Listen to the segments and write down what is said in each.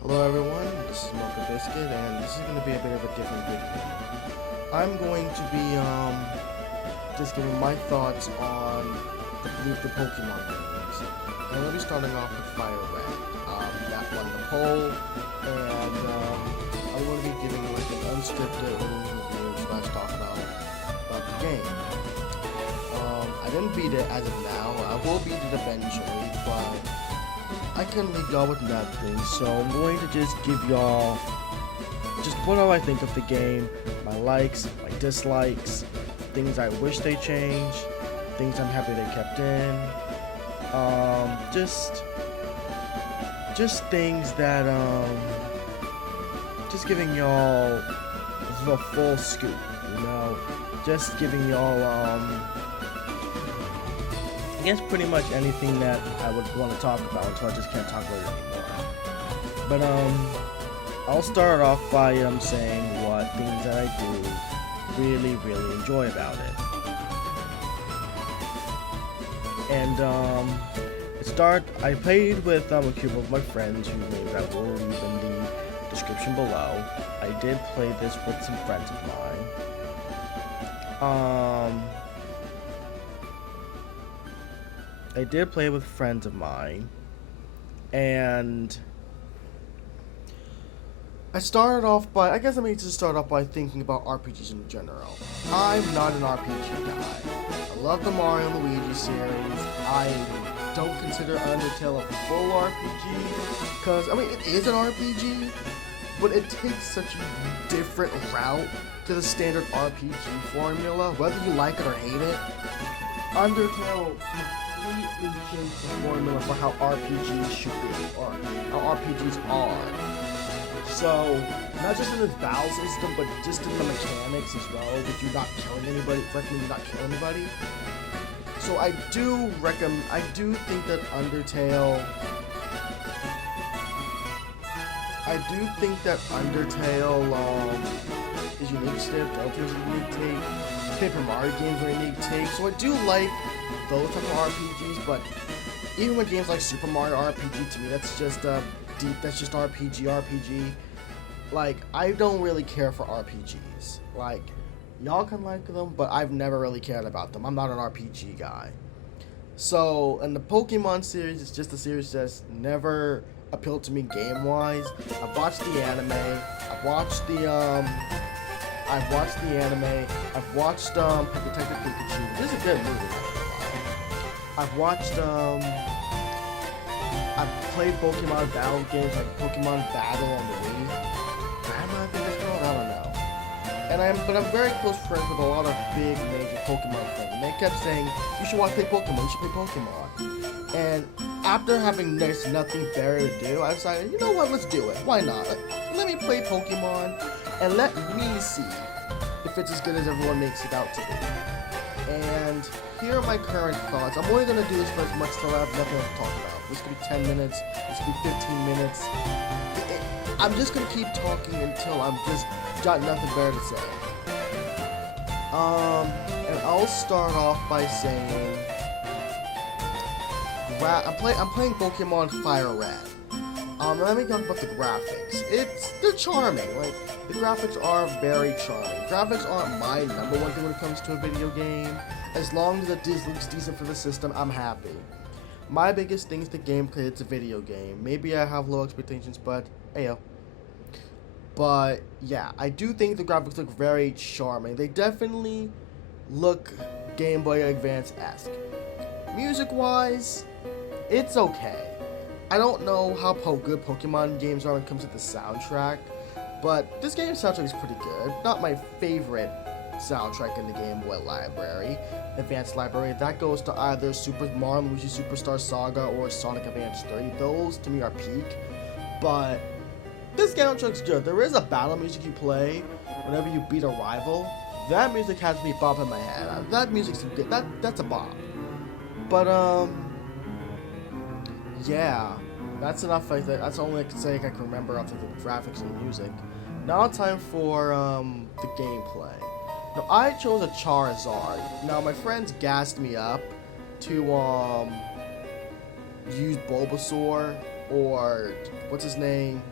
Hello everyone, this is Mocha Biscuit, and this is going to be a bit of a different video. I'm going to be just giving my thoughts on the Pokemon games. And I'm going to be starting off with Fire Red. That won the poll, and I'm going to be giving like an unscripted review slash talk about the game. I didn't beat it as of now. I will beat it eventually, but I couldn't leave y'all with nothing, so I'm going to just give y'all just what do I think of the game, my likes, my dislikes, things I wish they changed, things I'm happy they kept in, just things that just giving y'all the full scoop, just giving y'all I guess pretty much anything that I would want to talk about until I just can't talk about it anymore. But I'll start off by saying what things that I do really enjoy about it. And I played with a few of my friends whose names I will leave in the description below. I did play this with some friends of mine. I did play with friends of mine, and I started off by, I guess I need to start off by thinking about RPGs in general. I'm not an RPG guy. I love the Mario and Luigi series. I don't consider Undertale a full RPG, because, I mean, it is an RPG, but it takes such a different route to the standard RPG formula, whether you like it or hate it. Undertale completely changed the formula for how RPGs should be, or how RPGs are. So, not just in the battle system, but just in the mechanics as well, with you not killing anybody, recommend you not kill anybody. So I do think that Undertale, is unique stiff, Delta is a unique take, Paper Mario games are a unique take, so I do like those type of RPGs, but even with games like Super Mario RPG, to me that's just RPG. Like, I don't really care for RPGs. Like, y'all can like them, but I've never really cared about them. I'm not an RPG guy. So, and the Pokemon series is just a series that's never appealed to me game-wise. I've watched the anime. I've watched the anime. I've watched Detective Pikachu. This is a good movie. I've watched I've played Pokemon battle games like Pokemon Battle on the Wii. Grandma, I think it's called. I don't know. But I'm very close friends with a lot of big major Pokemon friends, and they kept saying you should watch play Pokemon. You should play Pokemon. And after having nothing better to do, I decided, you know what? Let's do it. Why not? Let me play Pokemon, and let me see if it's as good as everyone makes it out to be. And here are my current thoughts. I'm only going to do this for as much till I have nothing else to talk about. This could be 10 minutes. This could be 15 minutes. I'm just going to keep talking until I'm just got nothing better to say. And I'll start off by saying I'm playing Pokemon Fire Red. Let me talk about the graphics. They're charming. Like, the graphics are very charming. Graphics aren't my number one thing when it comes to a video game. As long as it looks decent for the system, I'm happy. My biggest thing is the gameplay. It's a video game. Maybe I have low expectations, but ayo. But yeah, I do think the graphics look very charming. They definitely look Game Boy Advance-esque. Music-wise, it's okay. I don't know how good Pokemon games are when it comes to the soundtrack, but this game's soundtrack is pretty good. Not my favorite soundtrack in the Game Boy library, Advanced library. That goes to either Super Mario Luigi Superstar Saga or Sonic Advance 3. Those, to me, are peak. But this soundtrack's good. There is a battle music you play whenever you beat a rival. That music has me bopping my head. That music's good. That's a bop. But, yeah, that's enough. That's the only I can say I can remember after the graphics and the music. Now time for the gameplay. Now I chose a Charizard. Now my friends gassed me up to use Bulbasaur or what's his name,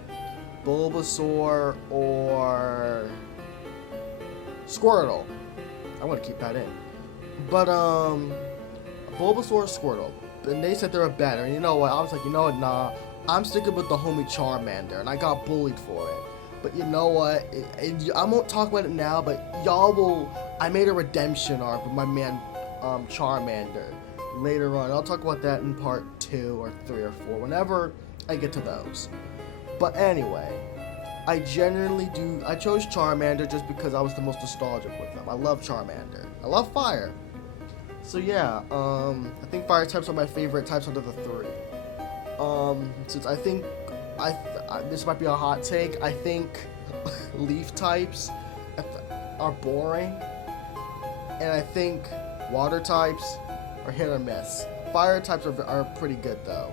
Bulbasaur or Squirtle. I want to keep that in. But, Bulbasaur or Squirtle. And they said they were better. And you know what? I was like, you know what? Nah. I'm sticking with the homie Charmander. And I got bullied for it. But you know what? I won't talk about it now, but y'all will... I made a redemption arc with my man, Charmander. Later on. I'll talk about that in part 2 or 3 or 4. Whenever I get to those. But anyway. I genuinely do... I chose Charmander just because I was the most nostalgic with them. I love Charmander. I love Fire. So yeah, I think Fire types are my favorite types out of the 3. Since I think... this might be a hot take. I think Leaf types are boring. And I think Water types are hit or miss. Fire types are pretty good though.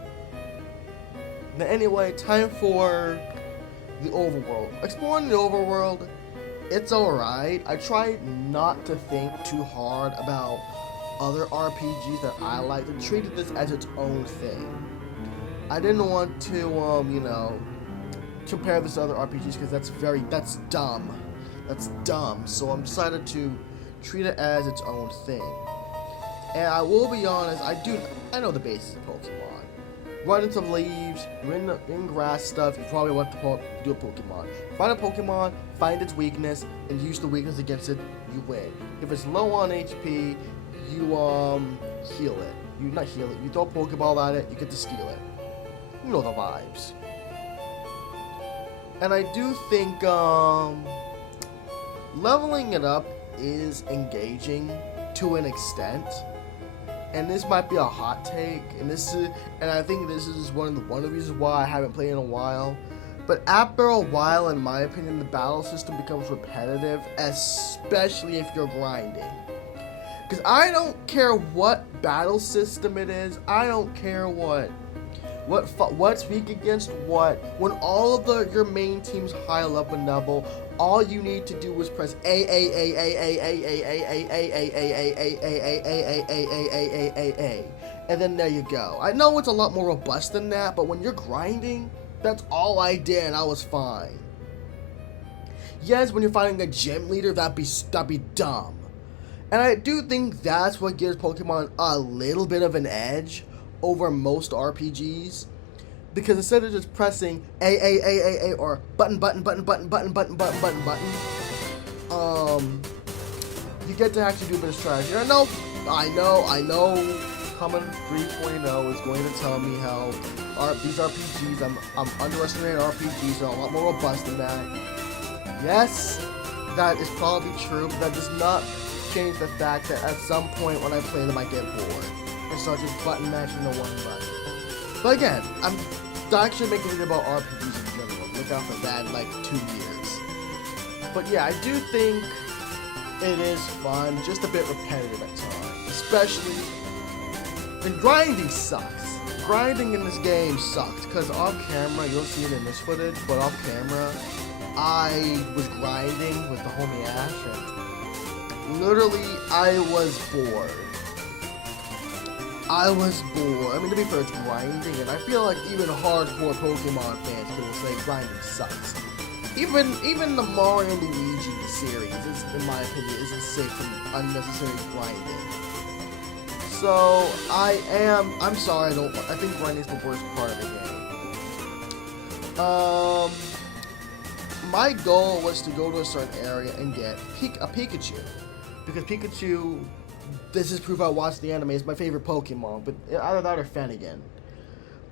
Now anyway, time for the overworld. Exploring the overworld, it's alright. I try not to think too hard about other RPGs that I like and treated this as its own thing. I didn't want to, you know, compare this to other RPGs because that's dumb. That's dumb. So I'm decided to treat it as its own thing. And I will be honest, I know the basics of Pokemon. Run into leaves, in grass stuff, you probably want to do a Pokemon. Find a Pokemon, find its weakness, and use the weakness against it, you win. If it's low on HP, you heal it. You throw a Pokeball at it, you get to steal it. You know the vibes. And I do think leveling it up is engaging to an extent. And this might be a hot take, and I think this is one of the reasons why I haven't played in a while. But after a while, in my opinion, the battle system becomes repetitive, especially if you're grinding. Because I don't care what battle system it is. I don't care what's weak against what. When all of your main team's high level level, all you need to do is press A, and then there you go. I know it's a lot more robust than that, but when you're grinding, that's all I did, and I was fine. Yes, when you're fighting a gym leader, that'd be dumb. And I do think that's what gives Pokemon a little bit of an edge over most RPGs. Because instead of just pressing A, or button, you get to actually do a bit of strategy. I know, Common 3.0 is going to tell me how these RPGs, I'm underestimating RPGs, are a lot more robust than that. Yes, that is probably true, but that does not change the fact that at some point when I play them, I get bored and start just button mashing the one button. But again, I'm actually making it about RPGs in general. Look out for that in like 2 years. But yeah, I do think it is fun, just a bit repetitive at times. Especially, and grinding sucks. Grinding in this game sucks, because off camera, you'll see it in this footage, but off camera, I was grinding with the homie Ash, and literally, I was bored. I mean, to be fair, it's grinding, and I feel like even hardcore Pokemon fans can say grinding sucks. Even the Mario and Luigi series, in my opinion, isn't safe from unnecessary grinding. So, I'm sorry, I think grinding is the worst part of the game. My goal was to go to a certain area and get a Pikachu. Because Pikachu, this is proof I watched the anime, is my favorite Pokemon, but either that or Fennegan.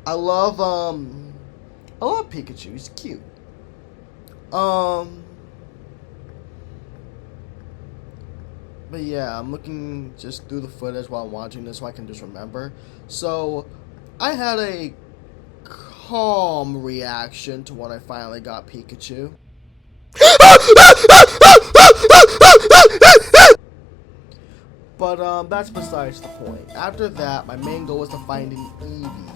I love Pikachu, he's cute. But yeah, I'm looking just through the footage while I'm watching this so I can just remember. So, I had a calm reaction to when I finally got Pikachu. But that's besides the point. After that, my main goal was to finding Eevee,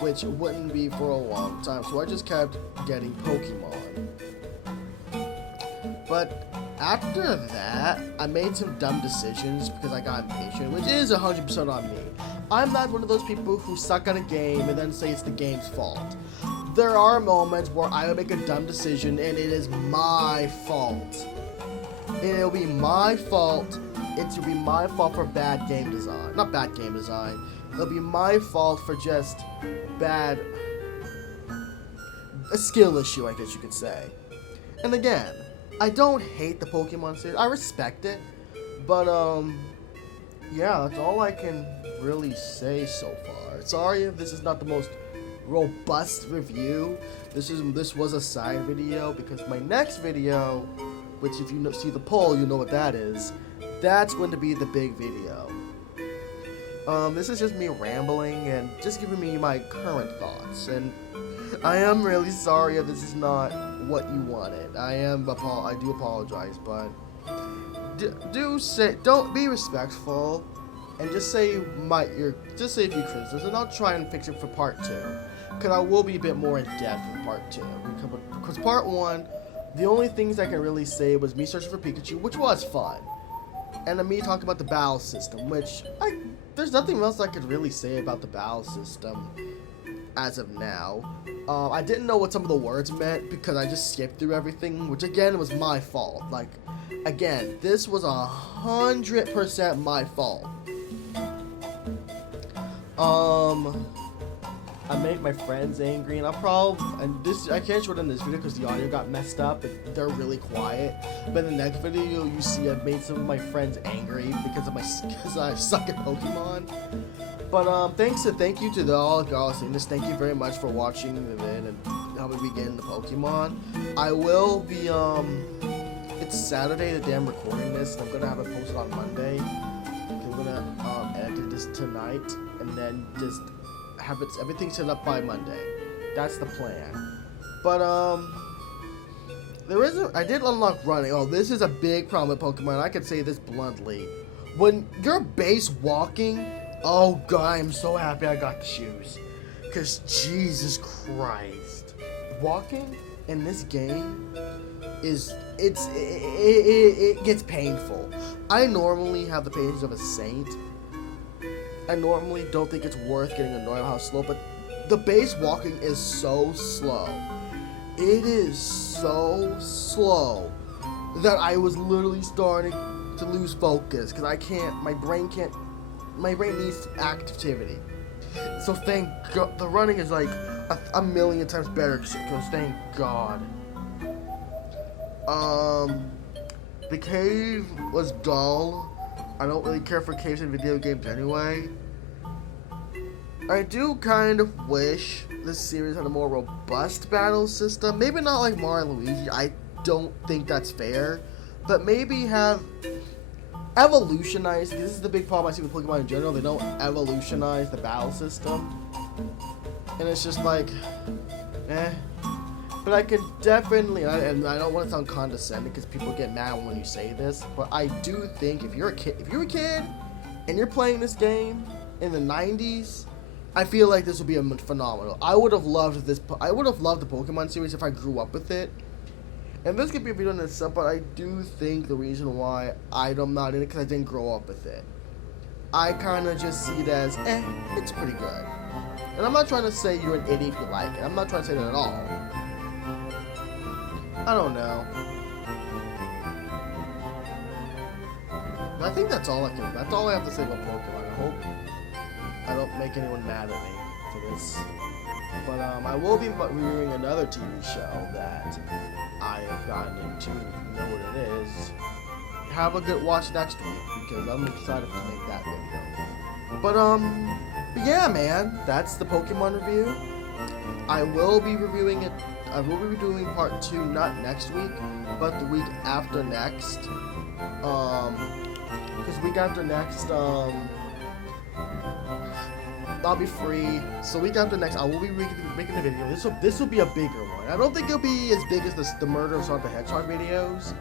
which wouldn't be for a long time, so I just kept getting Pokemon. But after that, I made some dumb decisions because I got impatient, which is 100% on me. I'm not one of those people who suck at a game and then say it's the game's fault. there are moments where I will make a dumb decision and it is my fault. And it'll be my fault. It'll be my fault for bad game design. Not bad game design. It'll be my fault for just bad... a skill issue, I guess you could say. And again, I don't hate the Pokemon series. I respect it. But, yeah, that's all I can really say so far. Sorry if this is not the most robust review. This was a side video because my next video, which if you see the poll, you know what that is. That's going to be the big video. This is just me rambling and just giving me my current thoughts. And I am really sorry if this is not what you wanted. I do apologize, but don't be respectful. And just say just say a few criticisms, and I'll try and fix it for part 2. Because I will be a bit more in depth in part 2. Because part 1, the only things I can really say was me searching for Pikachu, which was fun. And then me talking about the battle system, which there's nothing else I could really say about the battle system as of now. I didn't know what some of the words meant because I just skipped through everything, which again was my fault. Like, again, this was 100% my fault. I made my friends angry, and I can't show them this video because the audio got messed up and they're really quiet. But in the next video, you see I made some of my friends angry because I suck at Pokemon. But thank you to all y'all seeing this. Thank you very much for watching the vid and helping me get into Pokemon. I will be it's Saturday the day I'm recording this, and I'm gonna have it posted on Monday. I'm gonna edit this tonight and then just have everything set up by Monday. That's the plan. But I did unlock running. Oh, this is a big problem with Pokemon. I can say this bluntly. When you're base walking, oh god, I'm so happy I got the shoes. Cause Jesus Christ, walking in this game it gets painful. I normally have the patience of a saint. I normally don't think it's worth getting annoyed how slow, but the base walking is so slow. It is so slow that I was literally starting to lose focus because my brain needs activity. So thank God, the running is like a million times better because thank God. The cave was dull. I don't really care for caves in video games anyway. I do kind of wish this series had a more robust battle system. Maybe not like Mario and Luigi. I don't think that's fair. But maybe have evolutionize. This is the big problem I see with Pokemon in general. They don't evolutionize the battle system. And it's just like, eh. But I could definitely, and I don't want to sound condescending because people get mad when you say this, but I do think if you're a kid and you're playing this game in the 90s, I feel like this would be phenomenal. I would have loved the Pokemon series if I grew up with it. And this could be a video in itself, but I do think the reason why I'm not in it because I didn't grow up with it. I kind of just see it as, it's pretty good. And I'm not trying to say you're an idiot if you like it. I'm not trying to say that at all. I don't know. But I think that's all I have to say about Pokemon. I hope I don't make anyone mad at me for this. But I will be reviewing another TV show that I have gotten into. If you know what it is, have a good watch next week because I'm excited to make that video. But yeah, man, that's the Pokemon review. I will be reviewing it. I will be doing part 2 not next week, but the week after next. Because week after next, I'll be free. So week after next, I will be making a video. This will be a bigger one. I don't think it'll be as big as the Murder of Sonic the Hedgehog videos,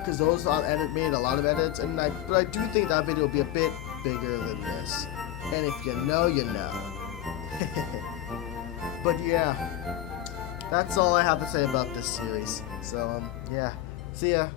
because those made a lot of edits. But I do think that video will be a bit bigger than this. And if you know, you know. But yeah. That's all I have to say about this series. So, yeah. See ya.